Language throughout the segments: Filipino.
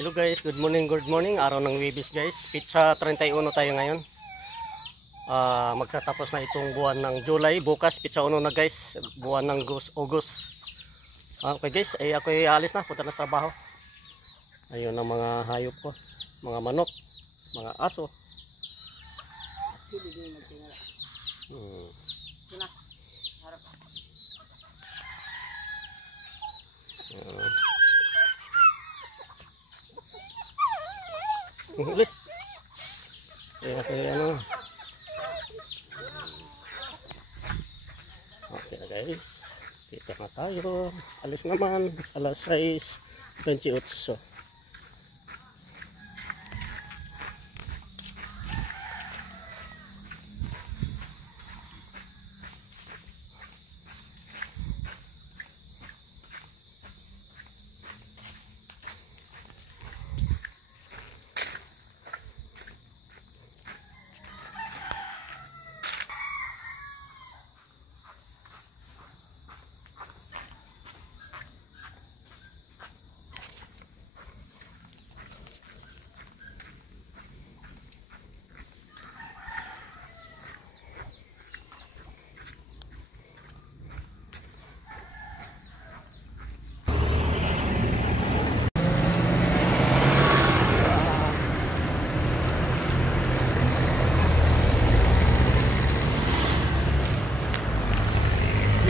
Hello guys, good morning, araw ng Webis guys. Pizza 31 tayo ngayon. Magtatapos na itong buwan ng July. Bukas, pizza 1 na guys, buwan ng August. Okay guys, ako ay alis na, punta na sa trabaho. Ayun ang mga hayop ko, mga manok, mga aso. English. Ano. Okay na guys. Kita na tayo. Alis naman. Alas 6:28.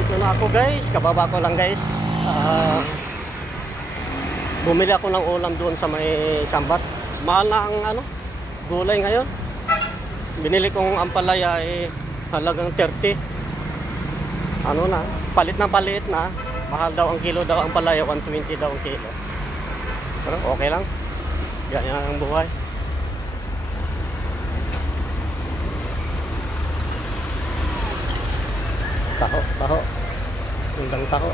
Dito na ako guys, kababa ko lang guys. Bumili ako ng ulam doon sa may Sambat. Mahal na ang gulay ngayon. Binili kong ampalaya halagang 30. Palit na. Mahal daw ang kilo daw ang ampalaya, 120 daw ang kilo. Pero okay lang. Ganyan ang buhay. Taho. Undang taho.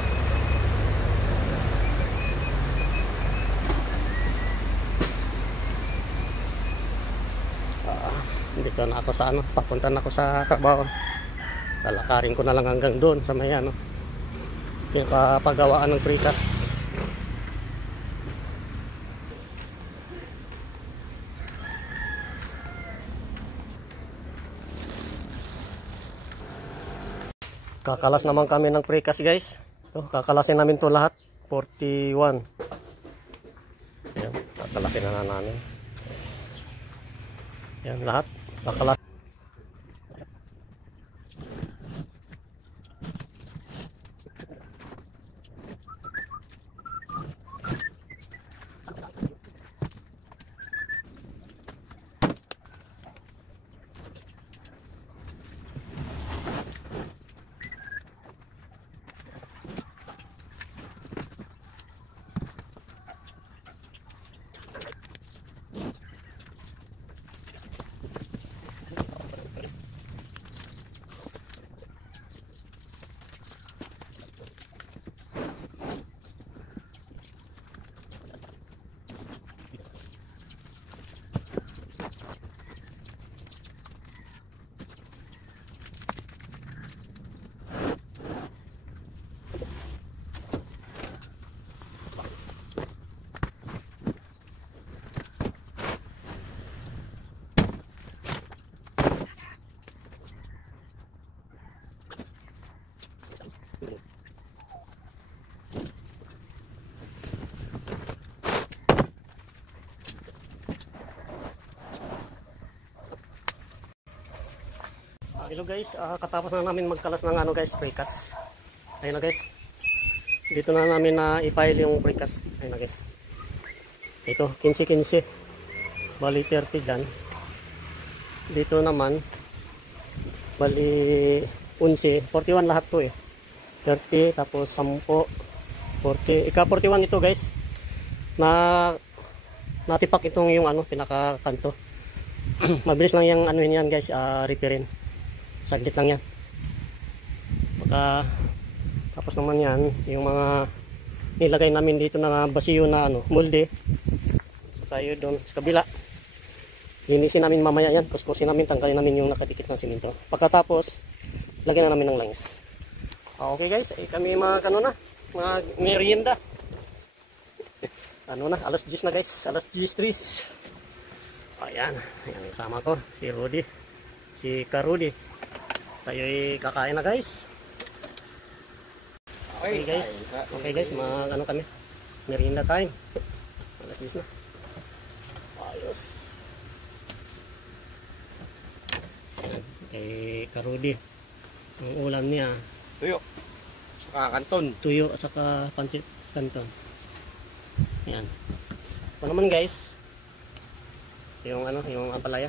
Dito na ako sa papunta na ako sa trabaho. Lalakarin ko na lang hanggang doon sa may pinapagawaan ng pritas. Kakalas naman kami ng precast guys. Ito, kakalasin namin to lahat. 41. Ayan, kakalasin na namin. Ayan, lahat. Kakalas. Hello guys, katapos na namin magkalas ng guys, precast. Ayun na guys. Dito na namin na i-file yung precast. Ayun na guys. Ito, 15-15. Bali 30 dyan. Dito naman, bali 11. 41 lahat to 30, tapos 10, 40. Ika-41 ito guys. Natipak itong yung pinakakanto. Mabilis lang yung yan guys, repairin. Saglit lang yan. Tapos naman yan, yung mga nilagay namin dito na basiyo na molde. So tayo doon sa kabila. Linisin namin mamaya yan. Kuskusin namin, tanggalin namin yung nakadikit ng simento. Pagkatapos, lagyan na namin ng lines. Okay guys, kami mga merienda. Ano na, alas 10 na guys. Alas 10:03. Ayan. Ayan kasama ko. Si Rudy. Si Karudi. Tayo'y kakain na guys. Okay guys. Okay guys. Ano kami. Merienda time. Alas 10 na. Ayos. Ayan. Kay Karudi. Ang ulam niya. Tuyo. Saka kanton. Tuyo at saka pancit canton. Ayan. Ito naman guys. Yung ampalaya.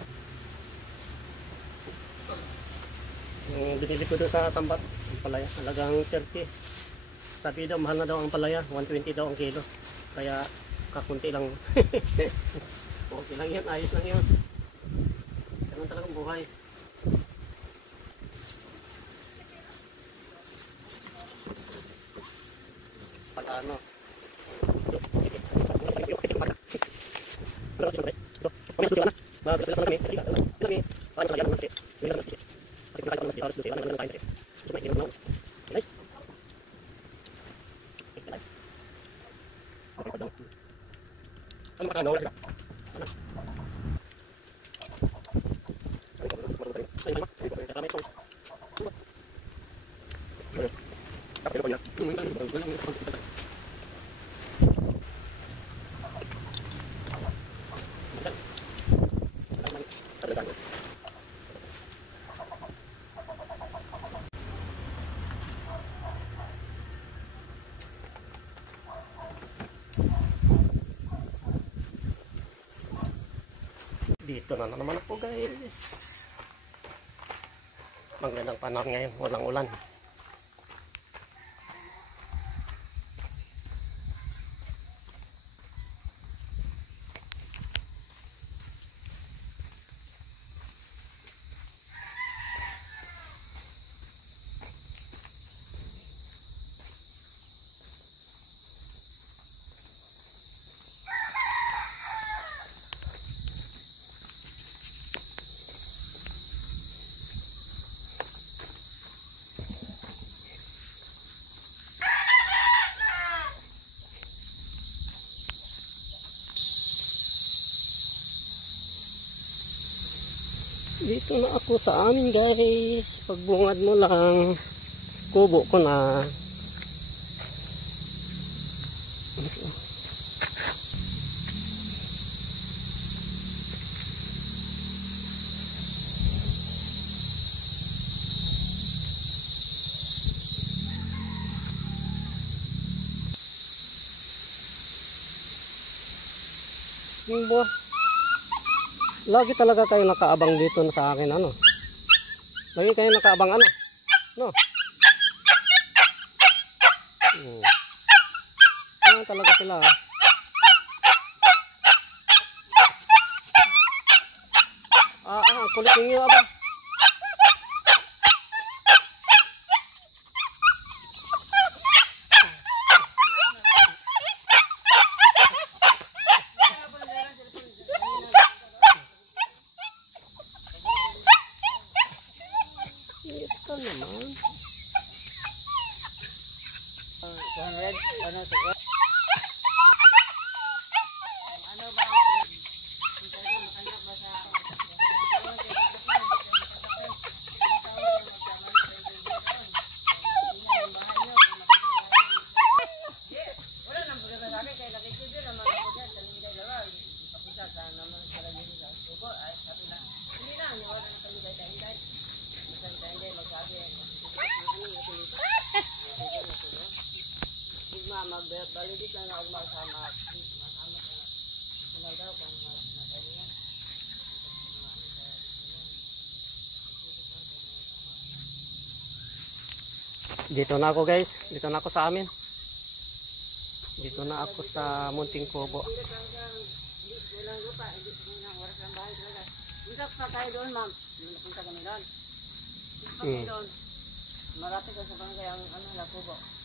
Yung binili ko doon sa Sambat. Ampalaya. Halagang 30. Sabi daw mahal na daw ang ampalaya. 120 daw ang kilo. Kaya kakunti lang. Okay lang yan. Ayos lang yun. Ganun talagang buhay. Pag ano. Dito na naman ako guys. Magandang panahon ngayon, walang ulan. Dito na ako sa amin guys. Pagbungad mo lang, kubo ko na. Bo, lagi talaga kayo nakaabang dito sa akin ano. Lagi kayo nakaabang ano. No. Ano talaga sila. Kulit niyo aba. Ito naman. Magbalik na ako makasama. Masama ka. Sunod daw kung matanya. Dito na ako guys. Dito na ako sa amin. Dito na ako sa Munting Kubo. Walang lupa. Hindi ng oras ng bahay talaga. Punta pa tayo doon, ma'am. Punta kami doon. Punta kami doon. Marapit ka sa barangay ang Kubo.